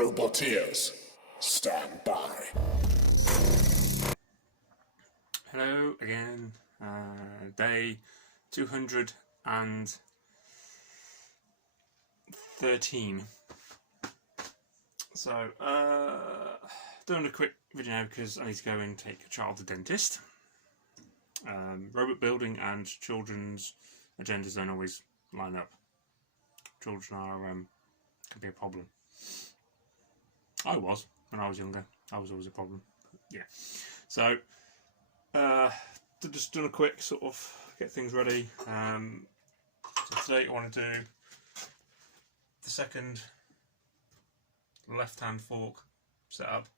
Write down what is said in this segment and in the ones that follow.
Roboteers, stand by. Hello again, day 213. So, doing a quick video now because I need to go and take a child to the dentist. Robot building and children's agendas don't always line up. Children are can be a problem. I was when I was younger. I was always a problem. Yeah. So, just doing a quick sort of get things ready. So today I want to do the second left-hand fork setup.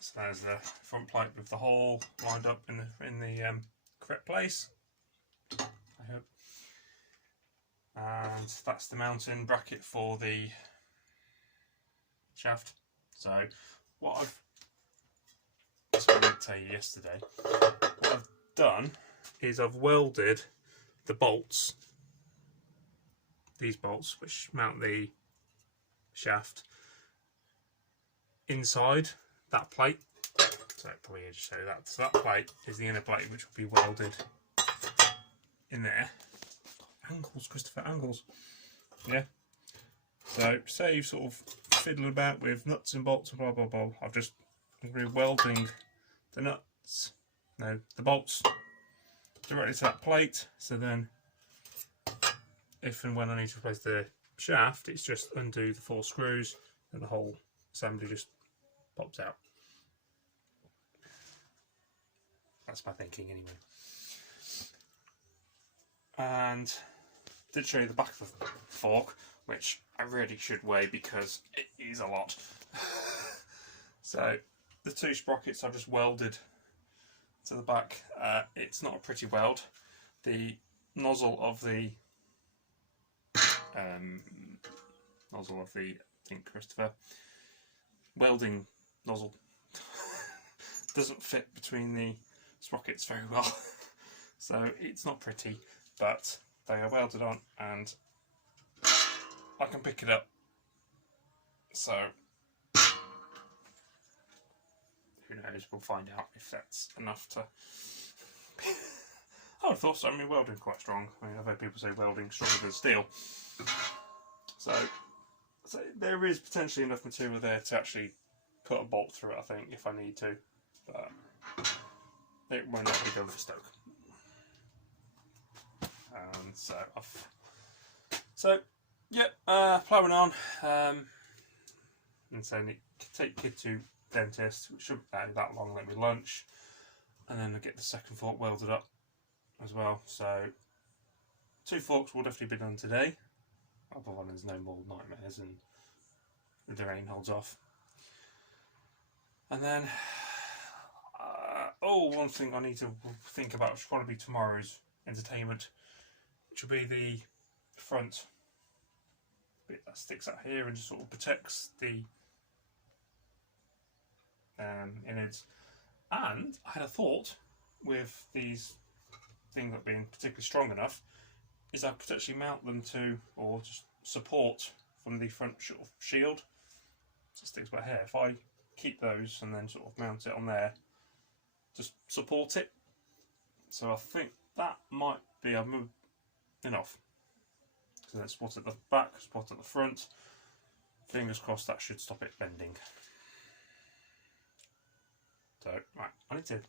So there's the front plate with the hole lined up in the correct place, I hope. And that's the mounting bracket for the shaft. So what I didn't tell you yesterday, what I've done is I've welded the bolts, these bolts which mount the shaft, inside that plate. So probably just show that. So that plate is the inner plate which will be welded in there. Angles, Christopher, angles. Yeah. So say you sort of fiddling about with nuts and bolts and blah blah blah. I'm going to be welding the nuts, no, the bolts directly to that plate. So then, if and when I need to replace the shaft, it's just undo the 4 screws and the whole assembly just pops out. That's my thinking anyway. And I did show you the back of the fork, which I really should weigh because it is a lot. So the 2 sprockets I've just welded to the back. It's not a pretty weld. The nozzle of the I think Christopher, welding nozzle doesn't fit between the sprockets very well. So it's not pretty, but they are welded on and I can pick it up. So who knows, we'll find out if that's enough to I would have thought so. I mean, welding's quite strong. I mean, I've heard people say welding's stronger than steel. So there is potentially enough material there to actually put a bolt through it, I think, if I need to. But it won't let me go for stoke. And plowing on. And saying take kid to dentist, which shouldn't be that long, let me lunch. And then I get the second fork welded up as well. So 2 forks will definitely be done today. Other one there's no more nightmares and the rain holds off. And then one thing I need to think about, which will probably be tomorrow's entertainment, which will be the front bit that sticks out here and just sort of protects the innards. And I had a thought with these things not being particularly strong enough, is I could actually mount them to, or just support from the front sort of shield. So it sticks by here. If I keep those and then sort of mount it on there, just support it. So I think that might be enough. So let's spot at the back, spot at the front. Fingers crossed that should stop it bending. So, right, I need to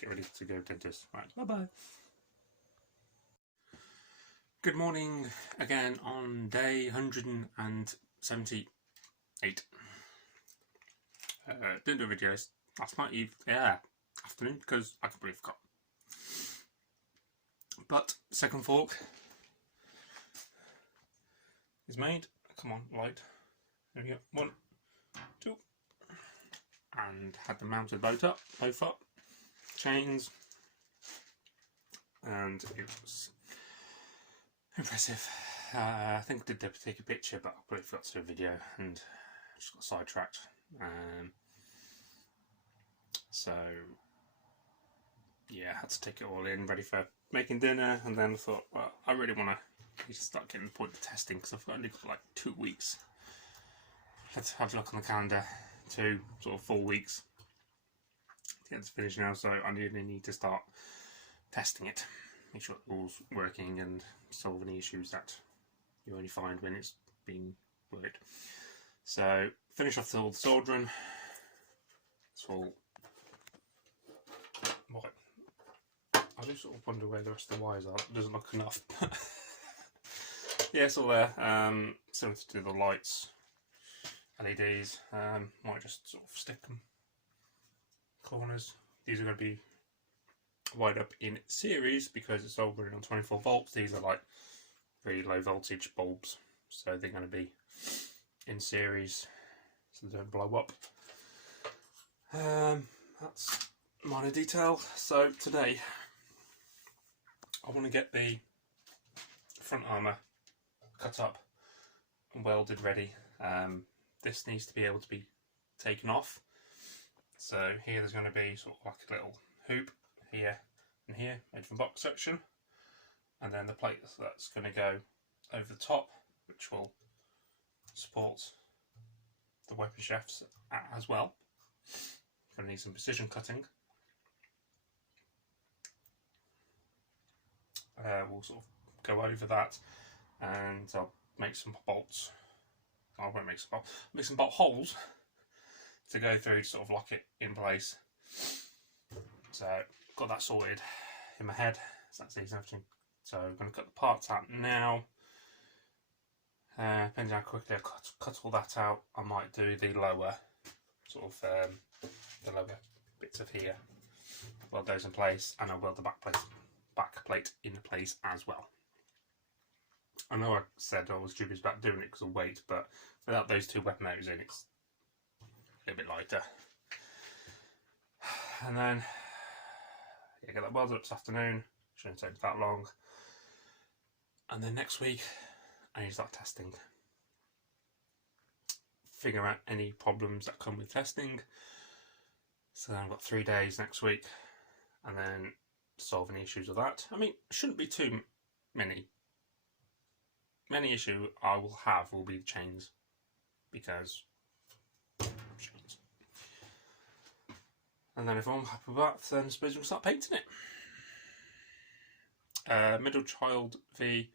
get ready to go dentist. Right, bye-bye. Good morning again on day 178. Didn't do a video last night, afternoon, because I completely forgot. But second fork is made. Come on, light. There we go. 1, 2. And had them mounted both up, chains, and it was impressive. I think I did take a picture, but I probably forgot to do a video and just got sidetracked. So yeah, I had to take it all in, ready for making dinner, and then I thought, well, I really want to start getting the point of testing because I've only got like 2 weeks had to look on the calendar, 2 sort of 4 weeks to get to finish now, so I really need to start testing it, make sure it all's working and solve any issues that you only find when it's being worked. So finish off all the soldering. It's all right. I do sort of wonder where the rest of the wires are. It doesn't look enough. Yeah, it's all there. Similar to the lights, LEDs. Might just sort of stick them corners. These are going to be wired up in series because it's all running on 24 volts. These are like really low voltage bulbs, so they're going to be in series so they don't blow up. That's minor detail. So today I want to get the front armour cut up and welded ready. This needs to be able to be taken off. So here there's going to be sort of like a little hoop here and here made from box section, and then the plate that's going to go over the top, which will support the weapon shafts as well. Going to need some precision cutting. We'll sort of go over that, and I'll make some bolts. I won't make some bolts. Make some bolt holes to go through to sort of lock it in place. So got that sorted in my head. So that's easy everything. So I'm going to cut the parts out now. Depending how quickly I cut all that out, I might do the lower sort of the lower bits of here. Weld those in place, and I'll weld the back plate in place as well. I know I said I was dubious about doing it because of weight, but without those 2 weapon motors in, it's a little bit lighter. And then yeah, get that welded up this afternoon. Shouldn't take that long. And then next week I need to start testing. Figure out any problems that come with testing. So then I've got 3 days next week, and then solve any issues with that. I mean, it shouldn't be too many. Many issue I will have will be the chains, because chains. And then if I'm happy with that, then I suppose we'll start painting it. Middle Child V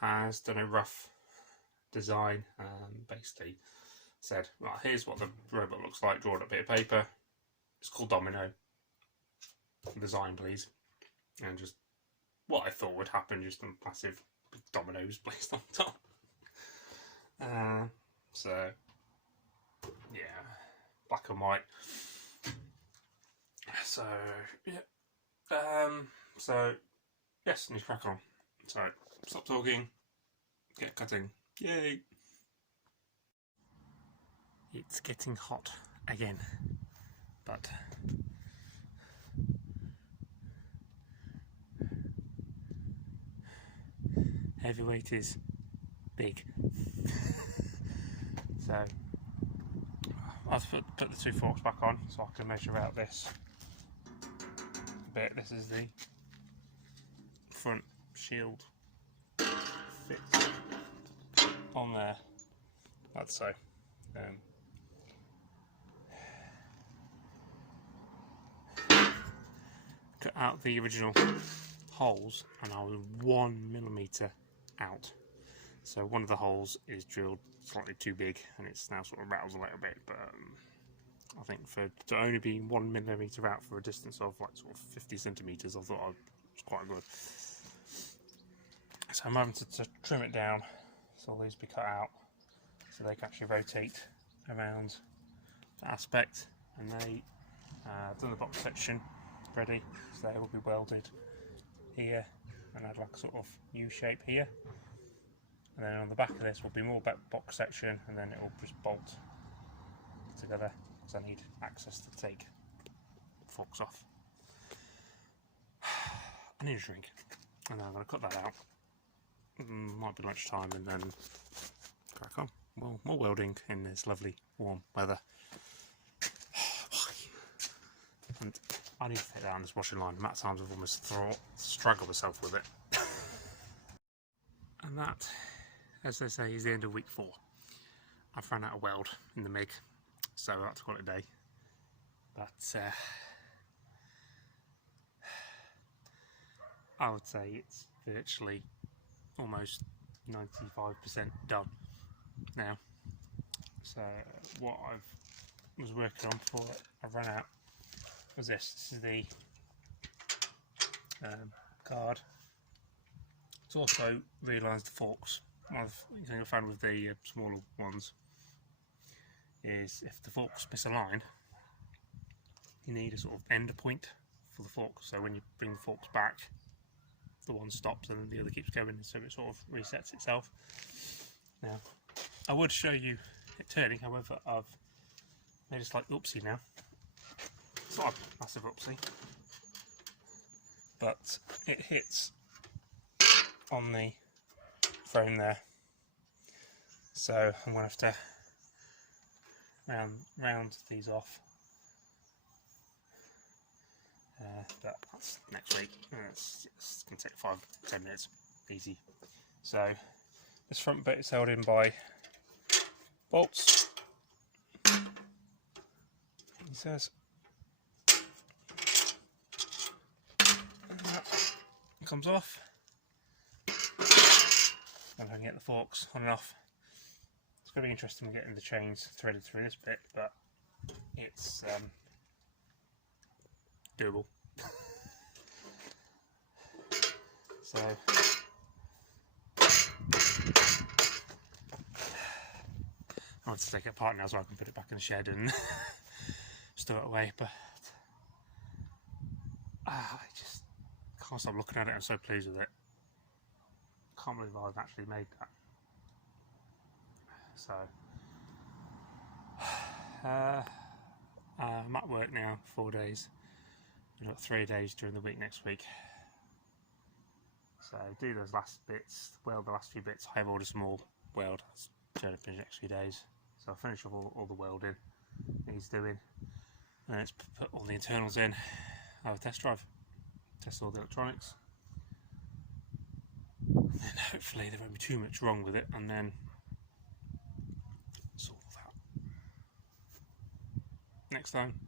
has done a rough design. Basically said, right, here's what the robot looks like, drawn up a bit of paper. It's called Domino. Design, please. And just what I thought would happen, just a massive dominoes placed on top. So yeah, black and white. So yeah, so yes, need to crack on. So stop talking, get cutting. Yay! It's getting hot again, but heavyweight is big. So I'll put the 2 forks back on so I can measure out this bit. This is the front shield fit on there, I'd say. Cut out the original holes, and I was 1 millimetre out. So one of the holes is drilled slightly too big, and it's now sort of rattles a little bit. But I think to only be 1 millimetre out for a distance of like sort of 50 centimetres, I thought it was quite good. So I'm having to trim it down, so all these be cut out, so they can actually rotate around the aspect. And they done the box section ready, so they will be welded here and add like a sort of U shape here, and then on the back of this will be more box section, and then it will just bolt together because I need access to take forks off. I need a drink, and then I'm going to cut that out. Might be lunchtime, and then crack on. Well, more welding in this lovely warm weather. And I need to take down this washing line. The amount of times I've almost struggled myself with it. And that, as they say, is the end of week 4. I've run out of weld in the MIG, so I had to call it a day. But I would say it's virtually almost 95% done now. So what I was working on before I ran out was this. This is the card. It's also realised the forks. One of the things I found with the smaller ones is if the forks miss a line, you need a sort of end point for the fork. So when you bring the forks back, the one stops and then the other keeps going, so it sort of resets itself. Now, I would show you it turning, however, I've made a slight oopsie now. It's not a massive oopsie, but it hits on the frame there, so I'm going to have to round these off, but that's next week. It's going to take 5-10 minutes, easy. So this front bit is held in by bolts. He says, and that comes off. And I can get the forks on and off. It's going to be interesting getting the chains threaded through this bit, but it's doable. So I want to take it apart now so I can put it back in the shed and store it away, but I just can't stop looking at it. I'm so pleased with it. Can't believe I've actually made that. So I'm at work now 4 days. I've got 3 days during the week next week. So do those last bits, weld the last few bits. I have ordered some more weld. That's turn up in the next few days. So I'll finish off all the welding he's doing. And let's put all the internals in. I'll have a test drive. Test all the electronics. And then hopefully there won't be too much wrong with it, and then sort that next time.